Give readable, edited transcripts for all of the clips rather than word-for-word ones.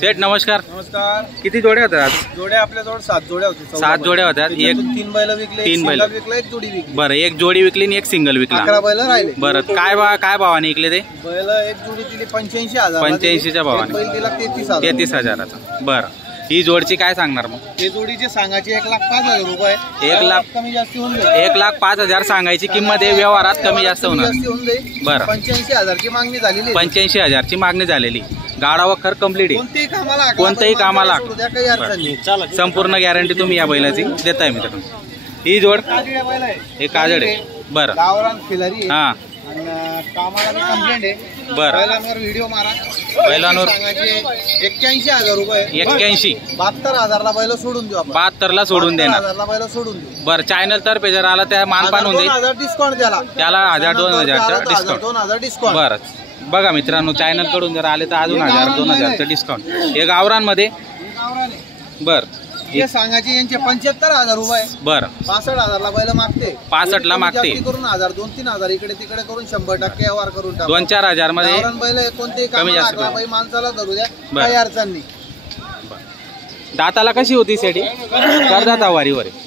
सेठ नमस्कार. नमस्कार. किती जोड्या होत्या आज? जोड्या आपल्याजवळ 7 जोड्या होत्या. 7 जोड्या होत्या. एक 3 बैल विकले, 3 बैल विकला, एक जोडी विकली. बरं, एक जोडी विकली आणि एक सिंगल विकला. 11 बैल राहिले. बरं, काय भावाने विकले ते? बैल एक जोडी दिली 85,000. 85च्या भावाने. बैल दिला 33,000. 33,000चा. बरं, ही जोडची काय सांगणार मग? हे जोडीचे सांगायचे 1,05,000 रुपये. 1 लाख कमी जास्त होऊन जाईल. 1,05,000 सांगायची किंमत आहे, व्यवहारात कमी जास्त होणार. बरं, 85,000 ची मागणी झालेली. 85,000 ची मागणी झालेली. गाडा वखर कंप्लीट आहे. कोणत्याही कामाला संपूर्ण गॅरंटी तुम्ही या बैलाची देताय मित्रांनो. ही जोड हे काजड आहे. बरं, गावरान खिलारी हा. कामाला कंप्लेंट आहे. बरं, बैलांवर व्हिडिओ मारा. बैलांवर 81,000 रुपये. 81. 72,000 ला बैल सोडून देऊ आपण. 72 ला सोडून देणार. 72,000 ला बैल सोडून देऊ. बरं, चॅनल तर्फे जर आला त्या मानपान होऊन जाईल. 2,000 डिस्काउंट त्याला 1,000-2,000 डिस्काउंट. 2,000 डिस्काउंट. बरं, बघा मित्रांनो, चॅनल कडून जर आले तर अजून 1,000-2,000 डिस्काउंट. हे गावरान मध्ये. बर, हे सांगायचे यांचे 75,000 रुपये. बर, 65,000 ला बैल मागते. 65 ला मागते. करून 1,000 2-3 हजार इकडे तिकडे करून 100% व्यवहार करून टाकू. 2-4 हजार मध्ये बैल कोणतेही कमी जास्त कामाला बाई माणसाला धरू द्या, काही अडचण नाही. दाताला कशी होती सेठी? करदाता वारीवर आहे.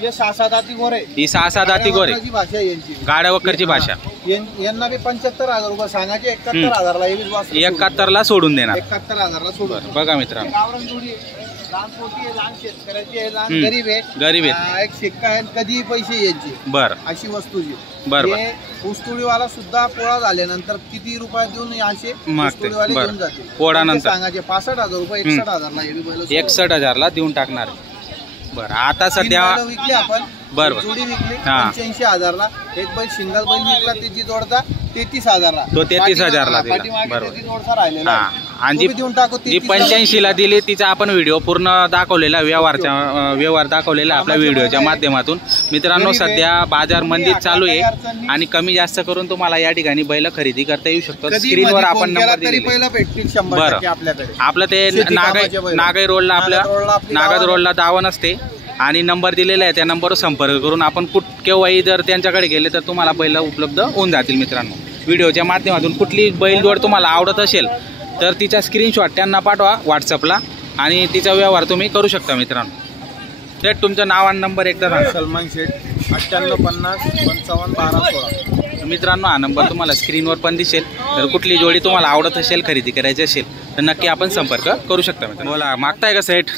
हे 6-7 दाती गोरे. ही 6-7 दाती गोरे. भाषा यांची गाड्या वक्करची भाषा. यांना बी 75,000 रुपये सांगायचे. 71,000 ला 71 ला सोडून देणार. 71,000 ला सोडून. बघा मित्रांनो, गावरान जोडी आहे. लहान पोटी आहे, लहान शेतकऱ्याची आहे, लहान गरीब आहे. गरीब आहे. एक शिक्का आहे, कधी पैसे यांचे. बर, अशी वस्तूची. बर. ऊसतोडीवाला सुद्धा पोळा झाल्यानंतर किती रुपये देऊन असे ऊसतोडीवाले घेऊन जाते. पोळानंतर सांगायचे 65,000 रुपये. 61,000 ला 61,000 ला देऊन टाकणार. बरं, आता सध्या विकले आपण. बरोबर, जोडी विकली 85,000 ला. एक बैल सिंगल बैल विकला, त्याची जोडता 33,000 ला. तो 33,000 ला दिला. बरोबर. आणि जी 85 ला दिली तिचा आपण व्हिडिओ पूर्ण दाखवलेला, व्यवहार दाखवलेला आपल्या व्हिडिओच्या माध्यमातून. मित्रांनो, सध्या बाजार मंदीत चालू आहे आणि कमी जास्त करून तुम्हाला या ठिकाणी बैल खरेदी करता येऊ शकतो. स्क्रीनवर आपण नंबर दिलेला. बरं, आपलं ते नागाई रोडला, आपल्या नागाद रोडला दावण असते आणि नंबर दिलेला आहे. त्या नंबरवर संपर्क करून आपण केव्हाही जर त्यांच्याकडे गेले तर तुम्हाला बैल उपलब्ध होऊन जातील. मित्रांनो, व्हिडिओच्या माध्यमातून कुठली बैलजोड तुम्हाला आवडत असेल तर तिचा स्क्रीनशॉट त्यांना पाठवा व्हॉट्सअपला आणि तिचा व्यवहार तुम्ही करू शकता. मित्रांनो, शेठ तुमचं नाव आणि नंबर एकदा सांगा. सलमान शेठ, 9850551216. मित्रांनो, हा नंबर तुम्हाला स्क्रीनवर पण दिसेल. तर कुठली जोडी तुम्हाला आवडत असेल, खरेदी करायची असेल तर नक्की आपण संपर्क करू शकता. मित्रांनो, बोला, मागताय का सेठ?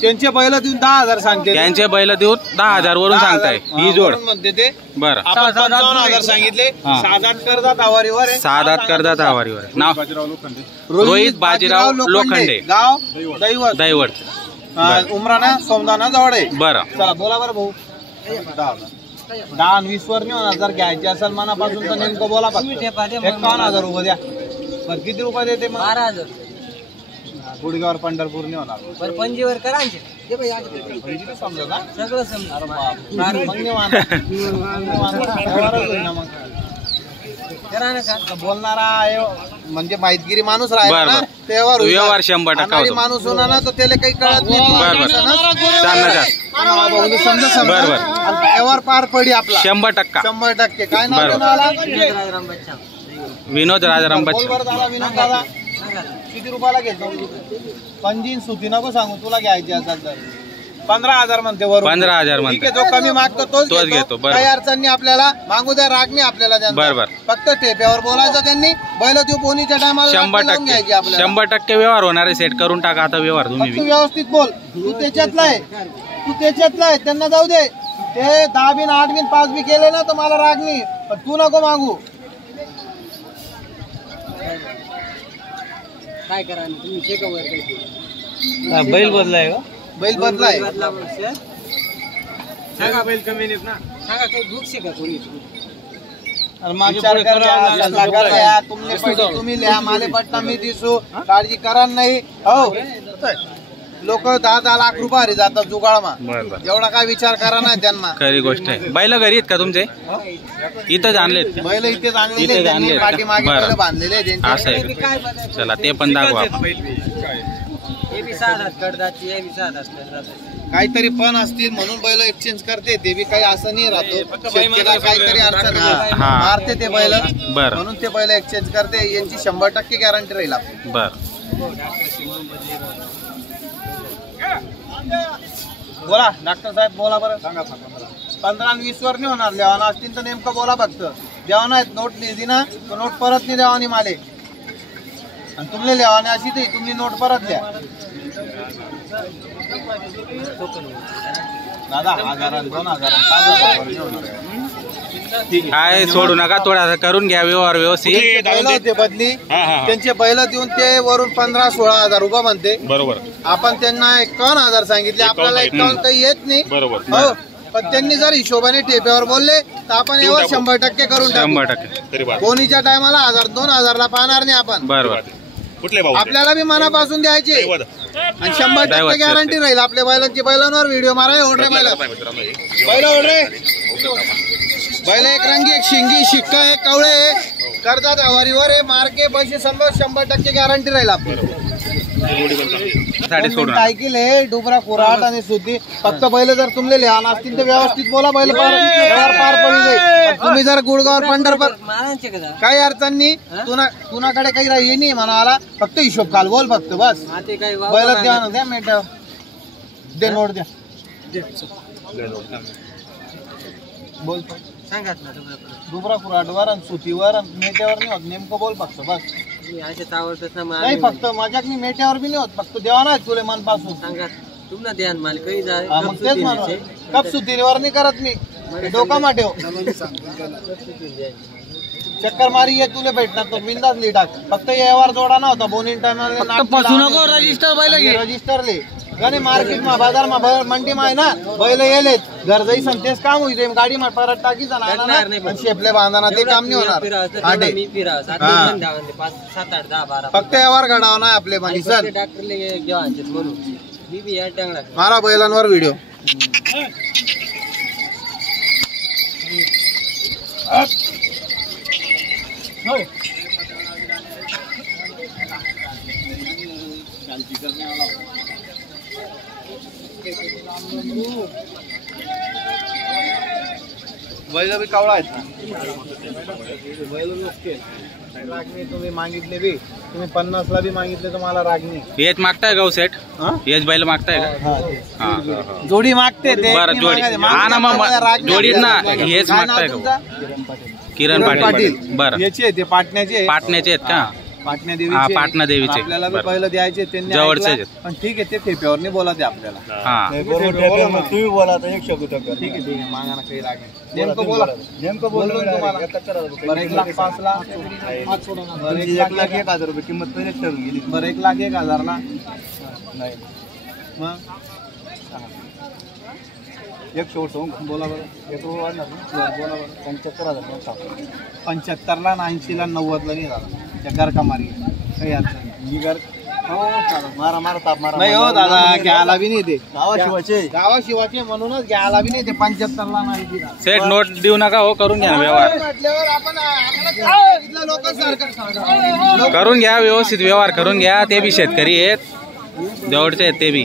त्यांचे बैल देऊन 10,000 सांगते. त्यांचे बैल देऊन 10,000 वरून सांगताय. ही जोड म्हणते ते. बरं, 55,000 सांगितले. 6 करदात आवारीवर आहे. 6 करदात आवारीवर. नाव रोहित बाजीराव लोखंडे, गाव दैवड, उमराणा सोमदाना जवळ आहे. बरं, चला बोला बरं भाऊ. 10-20 वर नाही. जर घ्यायचे असेल मनापासून तर नेमकं बोला. 51,000 रुपये द्या. बरं, किती रुपये देते मग? 12,000. गुडगावर पंढरपूर नाही होणार. पंजीवर करा समजा का सगळं समजा. बोलणारा म्हणजे माहितगिरी माणूस राहिला ना, व्यवहार 100% माणूस होणार ना तर त्याला काही कळत नाही. व्यवहार पार पडी आपला 100%. काय नाव? विनोद राजाराम बच्चन. विनोद दादा, किती रुपयाला घेतो? पंजीन सुती नको सांगू तुला, घ्यायचे असेल तर 15,000 म्हणते. 15,000 म्हणते. जो कमी मागतो तोच घेतो. काही अडचण नाही आपल्याला. मागू द्या, राग नाही आपल्याला. बरोबर, फक्त टेप्यावर बोलायचं त्यांनी. बैल देऊ पोनीच्या टायमाला 100% व्यवहार होणार आहे. सेट करून टाका आता व्यवहार. तुम्ही व्यवस्थित बोल. तू त्याच्यातला आहे. त्यांना जाऊ दे. ते 10 बिन 8 बिन 5 बी केले ना तर मला राग नाही, पण तू नको मागू. काय करा बैल बदलाय का? बैल बदलाय. सांगा बैल कमी नाहीत ना. सांगा काही दुखशे का कोणी? तुम्ही लिहा, माले पटना मी दिसू. काळजी करा नाही. हो, लोक 10-10 लाख रुपये हरी जातात जुगाळमा. एवढा काय विचार करा ना त्यांना. खरी गोष्ट आहे. बैल घरी आहेत का तुमचे? इथंच आणलेत बैल? इथेच आणलेले. पाठीमागे बैल बांधलेले. असं आहे. चला ते पण दाखवा. काहीतरी पण असतील म्हणून बैल एक्सचेंज करते. ते बी काही असं नाही राहतो. काहीतरी अडचण मारते ते बैल, म्हणून ते बैल एक्सचेंज करते. यांची 100% गॅरंटी राहील. बरं, बोला डॉक्टर साहेब बोला बरं. सांगा 15 आणि 20 वर नाही होणार. लेवाना असतील तर नेमकं बोला फक्त. देवाना आहेत नोट लिहिली ना तर नोट परत नाही देवानी माले. आणि तुमले लेवाने अशी ते तुम्ही नोट परत द्या दादा. 1000 2000 काय सोडू नका, थोडा करून घ्या व्यवहार व्यवस्थित. बैल होते बदली त्यांचे बैल देऊन ते वरून 15-16 हजार रुपये म्हणते. बरोबर. आपण त्यांना 51,000 सांगितले. आपल्याला 51 काही येत नाही. बरोबर. हो पण त्यांनी जर हिशोबाने ठेप्यावर बोलले तर आपण यावर 100% करून टाकू. 100%. कोणीच्या टायमाला 1000-2000 ला पाहणार नाही आपण. बरोबर. कुठले भाऊ? आपल्याला बी मनापासून द्यायचे आणि 100% गॅरंटी राहील. आपल्या बैलांची बैलांवर व्हिडिओ मारा. ओढरे बैल ओढरे बैल एक रंगी एक शिंगी शिक्का एक कवळे करतात हवारीवर आहे मार्के पैसे 100% गॅरंटी राहील. आपली ऐकले डुबरा कुराट आणि सुद्धी फक्त बैल जर तुमले लिहान असतील तर व्यवस्थित बोला. बैल पार पडू दे. तुम्ही जर गुडगाव पंढरपूर काही अडचण नाही. तुनाकडे काही राही नाही म्हणाला. फक्त हिशोब काल बोल फक्त बस. बैल द्या मेट दे नोट द्या बोल. डुबरा कुराटवर आणि सुतीवर आणि मेट्यावर नाही होत. नेमकं बोल फक्त बस. नाही फक्त माझ्याक नाही मेट्यावर बी नाही होत. फक्त देवा नाही तुले मनपासून मग तेच म्हणून कप सुतीवर नाही करत मी. डोका मा ठेव चक्कर मारी ये तुले भेटणार तो बिंदास ली टाक. फक्त यावर जोडा ना होता. बोन इंटरनल रजिस्टर ले गणे मार्केट मा बाजार मा मंडी मा आहे ना बैल येलेत घर जाई संतेस काम होईल. गाडी मा परत टाकी जाणार शेपले बांधणार ते काम नाही होणार. फक्त यावर घडाव ना आपले मानी सर. मारा बैलांवर व्हिडिओ. बैल बी कावळा आहेत ना. बैल तुम्ही मागितले बी तुम्ही 50 ला बी मागितले तर मला राग नाही. हेच मागताय गाव सेट. हेच बैल मागताय का? जोडी मागते ते. बरं जोडी हा ना मग जोडीत ना. हेच मागताय का? किरण पाटील. बरं याचे ते पाटण्याचे आहेत का? पाटण्या पाटणा देवीचे आपल्याला बी पहिलं द्यायचे त्यांनी जवळचे. पण ठीक आहे ते ठेप्यावर नाही बोला ते आपल्याला. तुम्ही बोला तर 1 शब्द ठीक आहे मागाना काही राग नाही. नेमकं बोला. नेमकं बोललो तुम्हाला. बरं 1,05,000 बरं 1,01,000 रुपये किंमत पहिलेच ठरून गेली. बरं 1,01,000 ला नाही मग 1 शेवट सांगू बोला बरं. 1 रुपये वाढणार ना. बोला बरं. 75,000 75 ला 80 ला 90 ला नाही झाला. त्या गरका मारी काही अडचण नाही. मारा मारा ताप मारा. नाही हो दादा घ्यायला बी नाही ते. गावाशिवाचे म्हणूनच घ्यायला बी नाही ते. 75 ला नाही दिला. सेट नोट देऊ नका हो. करून घ्या व्यवहार. म्हटल्यावर आपण लोक करून घ्या व्यवस्थित व्यवहार करून घ्या. ते बी शेतकरी आहेत जवळचे आहेत ते बी.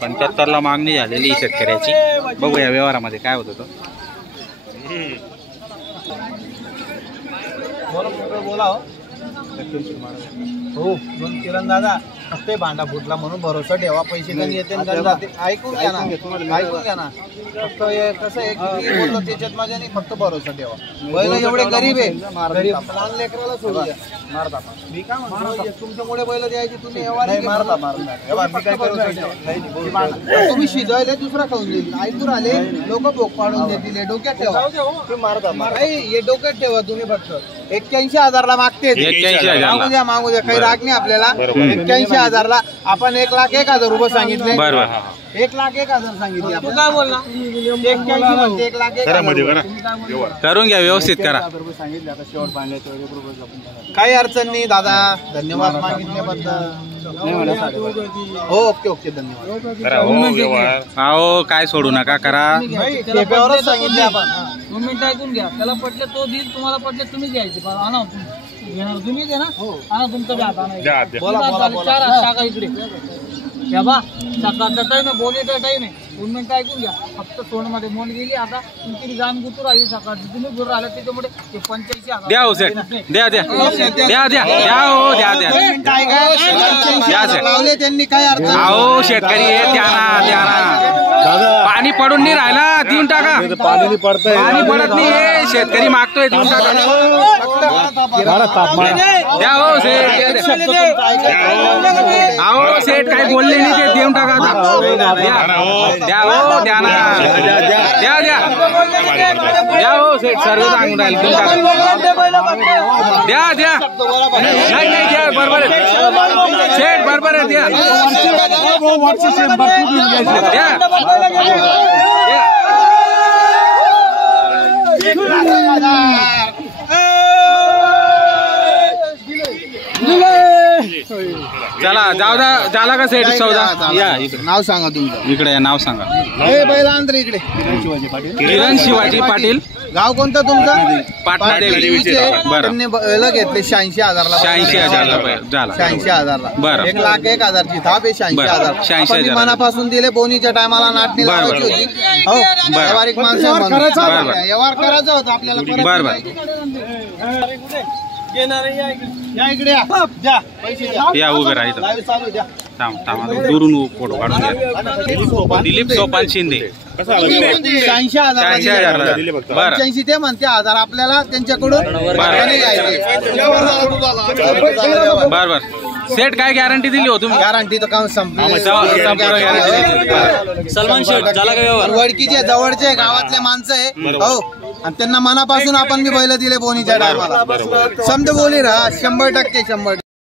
75 ला मागणी झालेली शेतकऱ्याची. बघूया व्यवहारामध्ये काय होत होतं. बोला हो दोन किरण दादा फक्त भांडा फुटला म्हणून भरोसा ठेवा. पैसे कधी येते ऐकून घ्या ना. ऐकून घ्या ना. फक्त कसं आहे की बोललो त्याच्यात माझ्या नाही. फक्त भरोसा ठेवा. बैल एवढे गरीब आहे. लहान लेकराला सोडू द्या. मारता मी काय म्हणतो तुमच्यामुळे बैल द्यायची तुम्ही मारता तुम्ही शिजवायला दुसरा खाऊन देईल. ऐकून आले लोक भोग पाडून देतील. डोक्यात ठेवा. तुम्ही मारता हे डोक्यात ठेवा तुम्ही. फक्त 81,000 ला मागते. 81,000 मागू द्या काही राग नाही आपल्याला. 81,000 ला आपण 1,01,000 रुपये सांगितले. 1,01,000 सांगितले. तू काय बोलला? 81,000 करून घ्या व्यवस्थित करा. सांगितले आता शेवट सांगायचं 1 रुपये. काही अडचण नाही दादा. धन्यवाद मागितल्याबद्दल. हो ओके धन्यवाद. हो काय सोडू नका करा. ठेप्यावरच सांगितले आपण. 2 मिनिटं ऐकून घ्या. त्याला पटले तो देईल. तुम्हाला पटले तुम्ही घ्यायचे. आणा घेणार तुम्ही दे ना. आणा तुमचं घ्या. बोला 4 टाका इकडे. या बा सकाळचा टाइम आहे, बोलीचा टाइम आहे. 2 मिनिटं ऐकून घ्या. फक्त सोनमध्ये मोन गेली. आता तुमची जाण गुतू राहिली सकाळची. तुम्ही गुरु राहिला त्याच्यामुळे ते 85,000 द्या हो सेट, द्या द्या द्या द्या द्या हो द्या द्या द्या सेट. लावले त्यांनी काय अर्थ अहो शेतकरी आहे, द्या ना द्या ना. पाणी पडून नाही राहिला, देऊन टाका. पाणी पडतंय पाणी पडत नाही, शेतकरी मागतोय, देऊन टाका. द्या हो सेठ, अहो सेठ काही बोलले नाही ते, देऊन टाका आता. द्या हो द्या ना, द्या द्या द्या हो सेठ, सर्व सांगून राहील, देऊन टाका. द्या द्या नाही नाही द्या, बरोबर आहे सेठ, बरोबर आहे, द्या द्या चला जाऊ द्या. झाला का सेठ सौदा? या इकडे, नाव सांगा तुमचं. इकडे या, नाव सांगा. हे बैल आंध्र इकडे. किरण शिवाजी पाटील, गाव कोणतं तुमचं? पाटणा देवी. बरं, त्यांनी बैल घेतले 86,000ला. 86,000 रुपये झाला. 86,000ला. बरं. 1,01,000ची थाप आहे. 86,000. 86,000. आपण मनापासून दिले. बोनीच्या टायमाला नाटणी बरं, लावायची होती. हो व्यावहारिक माणसं व्यवहार करायचा होता आपल्याला. बरं बरं, या इकडे या. द्या पैसे द्या. या उभे राहायचं. लाईव्ह चालू द्या. थांब थांब, दुरून फोटो काढून घ्या. दिलीप सोपान शिंदे. 86,000 बरं 85 ते म्हणते 1,000 आपल्याला त्यांच्याकडून भाड्याने घ्यायचे. बरं बरं. सेट काय गॅरंटी दिली हो तुम्ही? गॅरंटी तर काम संपली. संपूर्ण गॅरंटी. सलमान शेठ झाला का व्यवहार? वडकीचे जवळचे गावातले माणसं आहे. हो आणि त्यांना मनापासून आपण मी बैल दिले बोनीच्या टायमाला. समजा बोली राहा 100%.